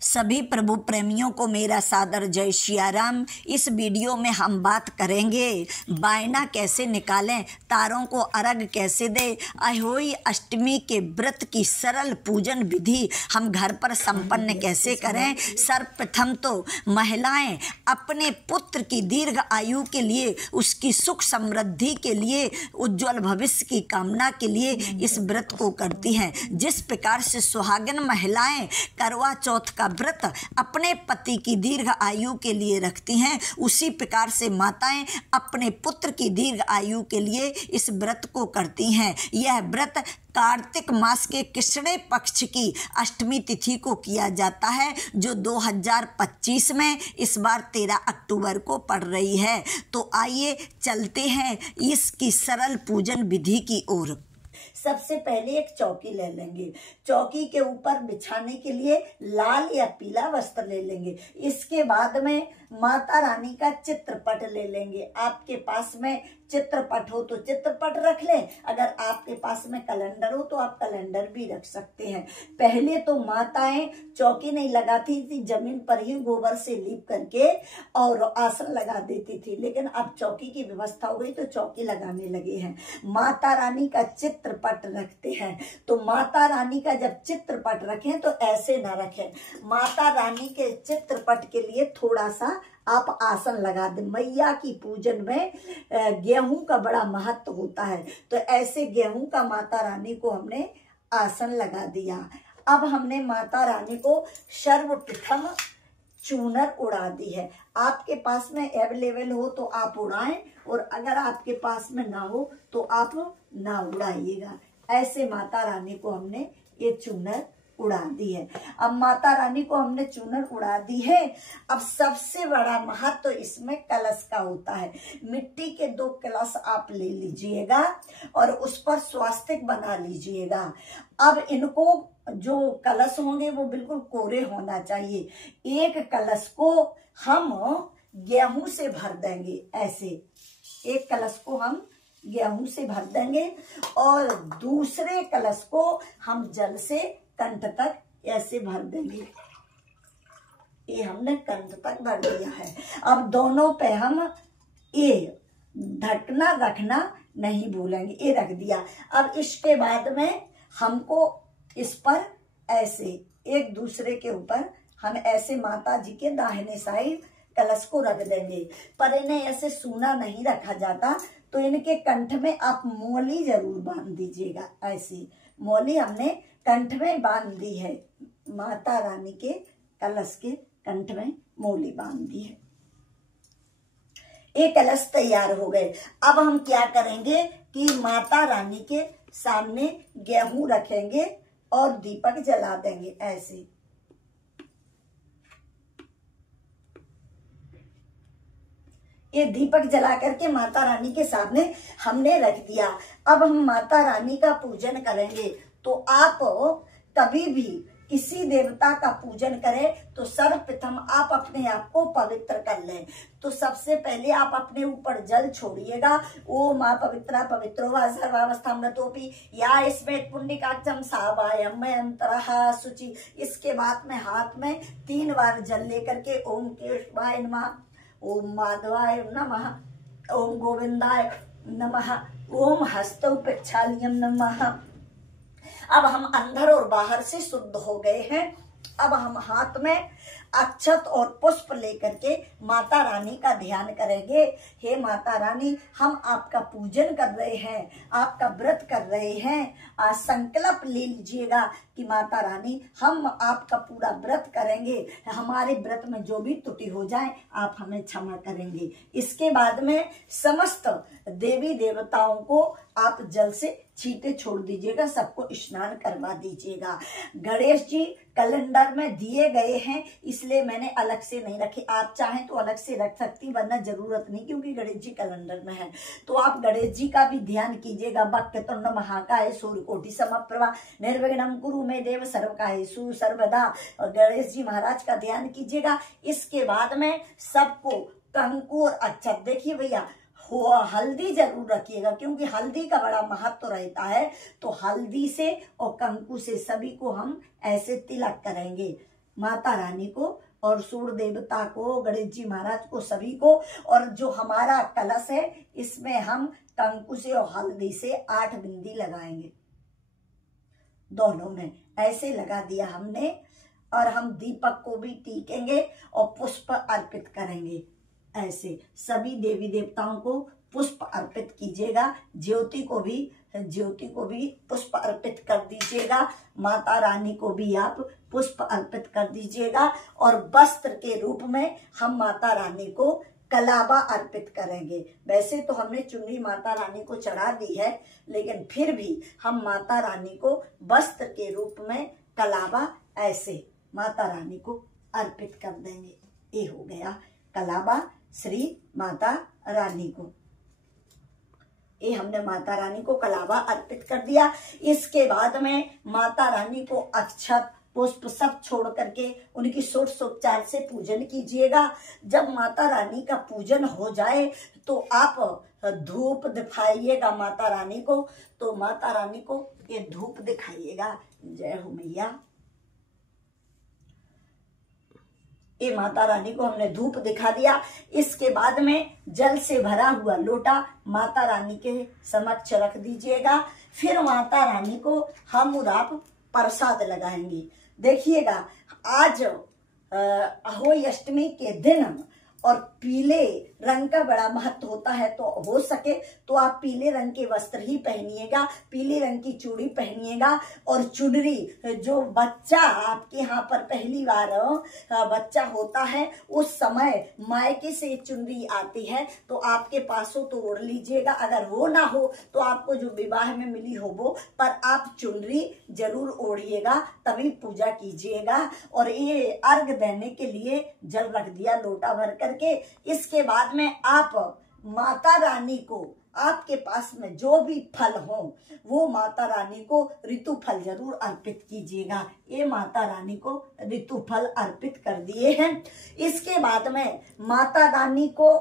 सभी प्रभु प्रेमियों को मेरा सादर जय सियाराम। इस वीडियो में हम बात करेंगे बायना कैसे निकालें, तारों को अर्घ कैसे दें, अहोई अष्टमी के व्रत की सरल पूजन विधि हम घर पर संपन्न कैसे करें। सर्वप्रथम तो महिलाएं अपने पुत्र की दीर्घ आयु के लिए, उसकी सुख समृद्धि के लिए, उज्जवल भविष्य की कामना के लिए इस व्रत को करती हैं। जिस प्रकार से सुहागन महिलाएं करवा चौथ का व्रत अपने पति की दीर्घ आयु के लिए रखती हैं, उसी प्रकार से माताएं अपने पुत्र की दीर्घ आयु के लिए इस व्रत को करती हैं। यह व्रत कार्तिक मास के कृष्ण पक्ष की अष्टमी तिथि को किया जाता है, जो 2025 में इस बार 13 अक्टूबर को पड़ रही है। तो आइए चलते हैं इसकी सरल पूजन विधि की ओर। सबसे पहले एक चौकी ले लेंगे। चौकी के ऊपर बिछाने के लिए लाल या पीला वस्त्र ले लेंगे। इसके बाद में माता रानी का चित्रपट ले लेंगे। आपके पास में चित्रपट हो तो चित्रपट रख लें, अगर आपके पास में कैलेंडर हो तो आप कैलेंडर भी रख सकते हैं। पहले तो माताएं चौकी नहीं लगाती थी, जमीन पर ही गोबर से लीप करके और आसन लगा देती थी, लेकिन अब चौकी की व्यवस्था हो गई तो चौकी लगाने लगे हैं। माता रानी का चित्रपट रखते हैं, तो माता रानी का जब चित्रपट रखें तो ऐसे ना रखें। माता रानी के चित्रपट के लिए थोड़ा सा आप आसन लगा दें। मैया की पूजन में गेहूं का बड़ा महत्व होता है, तो ऐसे गेहूं का माता रानी को हमने आसन लगा दिया। अब हमने माता रानी को सर्वप्रथम चूनर उड़ा दी है। आपके पास में अवेलेबल हो तो आप उड़ाएं, और अगर आपके पास में ना हो तो आप ना उड़ाइएगा। ऐसे माता रानी को हमने ये चूनर उड़ा दी है। अब माता रानी को हमने चूनर उड़ा दी है। अब सबसे बड़ा महत्व तो इसमें कलश का होता है। मिट्टी के 2 कलश आप ले लीजिएगा और उस पर स्वास्तिक बना लीजिएगा। अब इनको जो कलश होंगे वो बिल्कुल कोरे होना चाहिए। एक कलश को हम गेहूं से भर देंगे। ऐसे एक कलश को हम गेहूं से भर देंगे और दूसरे कलश को हम जल से कंठ तक ऐसे भर देंगे। ये हमने कंठ तक भर दिया है। अब दोनों पे हम ये ढकना रखना नहीं भूलेंगे, ये रख दिया। अब इसके बाद में हमको इस पर ऐसे एक दूसरे के ऊपर हम ऐसे माता जी के दाहिने साइड कलश को रख देंगे। पर इन्हें ऐसे सूना नहीं रखा जाता, तो इनके कंठ में आप मोली जरूर बांध दीजिएगा। ऐसी मोली हमने कंठ में बांध दी है। माता रानी के कलश के कंठ में मोली बांध दी है। एक कलश तैयार हो गए। अब हम क्या करेंगे कि माता रानी के सामने गेहूं रखेंगे और दीपक जला देंगे। ऐसे ये दीपक जला करके माता रानी के सामने हमने रख दिया। अब हम माता रानी का पूजन करेंगे। तो आप कभी भी किसी देवता का पूजन करें तो सर्वप्रथम आप अपने आप को पवित्र कर लें। तो सबसे पहले आप अपने ऊपर जल छोड़िएगा। ओ माँ पवित्रा पवित्रो वा सर्वावस्थामृतोपि या इसमें पुण्यकाक्षम सावायम में अंतरहा शुचि। इसके बाद में हाथ में 3 बार जल लेकर के ओम केशवाय नमः, ओम माधवाय नमः, ओम गोविंदाय नमः, ओम हस्तौ प्रक्षाल्यम नमः। अब हम अंदर और बाहर से शुद्ध हो गए हैं। अब हम हाथ में अक्षत और पुष्प लेकर के माता रानी का ध्यान करेंगे। हे माता रानी, हम आपका पूजन कर रहे हैं, आपका व्रत कर रहे हैं। आज संकल्प ले लीजिएगा कि माता रानी हम आपका पूरा व्रत करेंगे। हमारे व्रत में जो भी त्रुटि हो जाए आप हमें क्षमा करेंगे। इसके बाद में समस्त देवी देवताओं को आप जल से छींटे छोड़ दीजिएगा, सबको स्नान करवा दीजिएगा। गणेश जी कैलेंडर में दिए गए हैं, इसलिए मैंने अलग से नहीं रखे। आप चाहें तो अलग से रख सकती, वरना जरूरत नहीं, क्योंकि गणेश जी कैलेंडर में है। तो आप गणेश जी का भी ध्यान कीजिएगा। वक्रतुंड महाकाय सूर्यकोटि समप्रभा निर्विघ्नं कुरु मे देव सर्वकार्येषु सर्वदा। और गणेश जी महाराज का ध्यान कीजिएगा। इसके बाद में सबको कंकु और अक्षत, देखिए भैया हल्दी जरूर रखिएगा, क्योंकि हल्दी का बड़ा महत्व रहता है। तो हल्दी से और कंकु से सभी को हम ऐसे तिलक करेंगे। माता रानी को और सूर्य देवता को, गणेश जी महाराज को, सभी को। और जो हमारा कलश है इसमें हम कंकु से और हल्दी से 8 बिंदी लगाएंगे दोनों में, ऐसे लगा दिया हमने। और हम दीपक को भी टीकेंगे और पुष्प अर्पित करेंगे। ऐसे सभी देवी देवताओं को पुष्प अर्पित कीजिएगा। ज्योति को भी पुष्प अर्पित कर दीजिएगा। माता रानी को भी आप पुष्प अर्पित कर दीजिएगा। और वस्त्र के रूप में हम माता रानी को कलावा अर्पित करेंगे। वैसे तो हमने चुनरी माता रानी को चढ़ा दी है, लेकिन फिर भी हम माता रानी को वस्त्र के रूप में कलावा ऐसे माता रानी को अर्पित कर देंगे। ये हो गया कलावा श्री माता रानी को। ये हमने माता रानी को कलावा अर्पित कर दिया। इसके बाद में माता रानी को अक्षत पुष्प सब छोड़ करके उनकी षोडशोपचार से पूजन कीजिएगा। जब माता रानी का पूजन हो जाए तो आप धूप दिखाइएगा माता रानी को। तो माता रानी को ये धूप दिखाइएगा। जय हो मैया। ये माता रानी को हमने धूप दिखा दिया। इसके बाद में जल से भरा हुआ लोटा माता रानी के समक्ष रख दीजिएगा। फिर माता रानी को हम और आप प्रसाद लगाएंगे। देखिएगा, आज अहोई अष्टमी के दिन और पीले रंग का बड़ा महत्व होता है, तो हो सके तो आप पीले रंग के वस्त्र ही पहनिएगा, पीले रंग की चूड़ी पहनिएगा। और चुनरी, जो बच्चा आपके यहाँ पर पहली बार बच्चा होता है उस समय मायके से चुनरी आती है, तो आपके पास हो तो ओढ़ लीजिएगा। अगर वो ना हो तो आपको जो विवाह में मिली हो वो, पर आप चुनरी जरूर ओढ़िएगा, तभी पूजा कीजिएगा। और ये अर्घ देने के लिए जल रख दिया लोटा भर करके। इसके बाद में आप माता रानी को, आपके पास में जो भी फल हो वो माता रानी को ऋतु फल जरूर अर्पित कीजिएगा। ये माता रानी को ऋतु फल अर्पित कर दिए हैं। इसके बाद में माता रानी को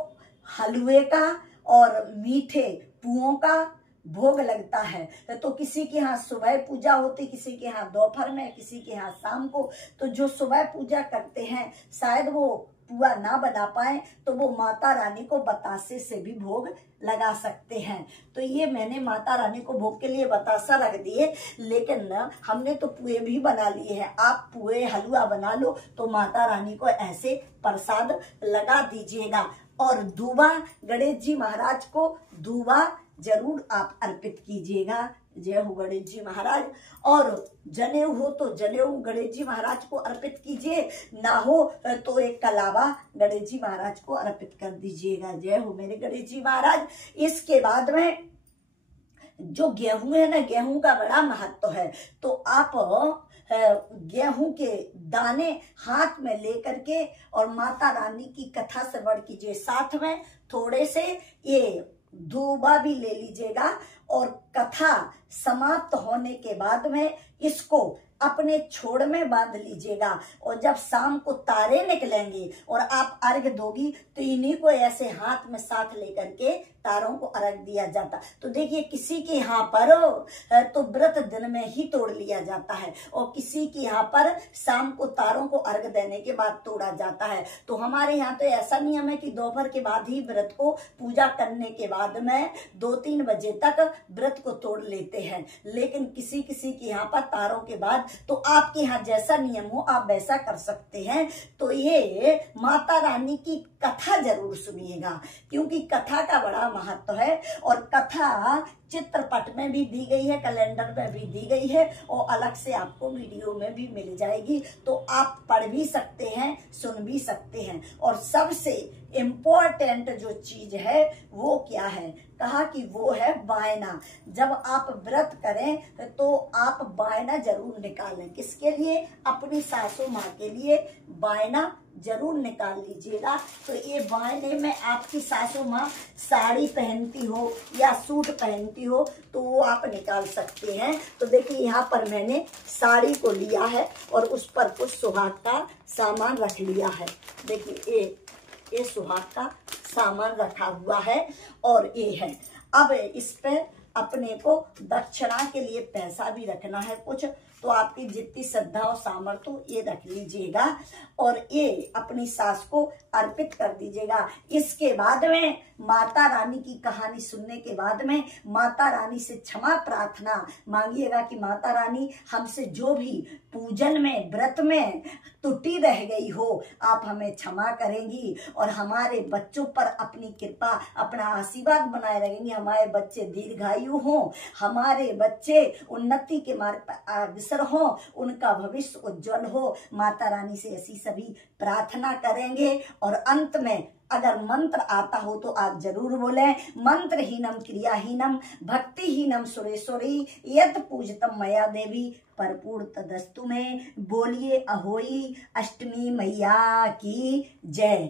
हलवे का और मीठे पुओं का भोग लगता है। तो किसी के यहाँ सुबह पूजा होती, किसी के यहाँ दोपहर में, किसी के यहाँ शाम को। तो जो सुबह पूजा करते हैं शायद वो पुआ ना बना पाए, तो वो माता रानी को बतासे से भी भोग लगा सकते हैं। तो ये मैंने माता रानी को भोग के लिए बतासा रख दिए, लेकिन हमने तो पुए भी बना लिए हैं। आप पुए हलवा बना लो तो माता रानी को ऐसे प्रसाद लगा दीजिएगा। और दूबा, गणेश जी महाराज को दूबा जरूर आप अर्पित कीजिएगा। जय हो गणेश जी महाराज। और जनेऊ हो तो जनेऊ गणेश जी महाराज को अर्पित कीजिए, ना हो तो एक कलावा गणेश जी महाराज को अर्पित कर दीजिएगा। जय हो मेरे गणेश जी महाराज। इसके बाद में जो गेहूं है ना, गेहूं का बड़ा महत्व है। तो आप गेहूं के दाने हाथ में लेकर के और माता रानी की कथा श्रवण कीजिए। साथ में थोड़े से ये दूबा भी ले लीजिएगा। और कथा समाप्त होने के बाद में इसको अपने छोड़ में बांध लीजिएगा। और जब शाम को तारे निकलेंगे और आप अर्घ दोगी तो इन्हीं को ऐसे हाथ में साथ लेकर के तारों को अर्घ दिया जाता। तो देखिए, किसी के यहाँ पर तो व्रत दिन में ही तोड़ लिया जाता है और किसी के यहाँ पर शाम को तारों को अर्घ देने के बाद तोड़ा जाता है। तो हमारे यहाँ तो ऐसा नियम है कि दोपहर के बाद ही व्रत को पूजा करने के बाद में 2-3 बजे तक व्रत को तोड़ लेते हैं। लेकिन किसी किसी के यहाँ पर तारों के बाद, तो आपके यहाँ जैसा नियम हो आप वैसा कर सकते हैं। तो ये माता रानी की कथा जरूर सुनिएगा, क्योंकि कथा का बड़ा महत्व है। और कथा चित्रपट में भी दी गई है, कैलेंडर में भी दी गई है और अलग से आपको वीडियो में भी मिल जाएगी। तो आप पढ़ भी सकते हैं, सुन भी सकते हैं। और सबसे इम्पोर्टेंट जो चीज है वो क्या है, कहा कि वो है बायना। जब आप व्रत करें तो आप बायना जरूर निकालें। किसके लिए? अपनी सासू माँ के लिए बायना जरूर निकाल लीजिएगा। तो ये बायने में आपकी सासू माँ साड़ी पहनती हो या सूट पहनती हो तो वो आप निकाल सकते हैं। तो देखिए, यहाँ पर मैंने साड़ी को लिया है और उस पर कुछ सुहाग का सामान रख लिया है। देखिए, ये सुहाग का सामान रखा हुआ है और ये है। अब इस पे अपने को दक्षिणा के लिए पैसा भी रखना है कुछ। तो आपकी जितनी श्रद्धा और सामर्थ्य हो ये रख लीजिएगा और ये अपनी सास को अर्पित कर दीजिएगा। इसके बाद में माता रानी की कहानी सुनने के बाद में माता रानी से क्षमा प्रार्थना मांगिएगा कि माता रानी हमसे जो भी पूजन में व्रत में त्रुटि रह गई हो आप हमें क्षमा करेंगी और हमारे बच्चों पर अपनी कृपा अपना आशीर्वाद बनाए रखेंगी। हमारे बच्चे दीर्घायु हों, हमारे बच्चे उन्नति के मार्ग पर अग्रसर हों, उनका भविष्य उज्जवल हो। माता रानी से ऐसी सभी प्रार्थना करेंगे और अंत में अगर मंत्र आता हो तो आप जरूर बोलें। मंत्रहीनम क्रियाहीनम भक्तिहीनम सुरेश्वरी यत पूजतम मया देवी परिपूर्ण तदस्तु में। बोलिए अहोई अष्टमी मैया की जय।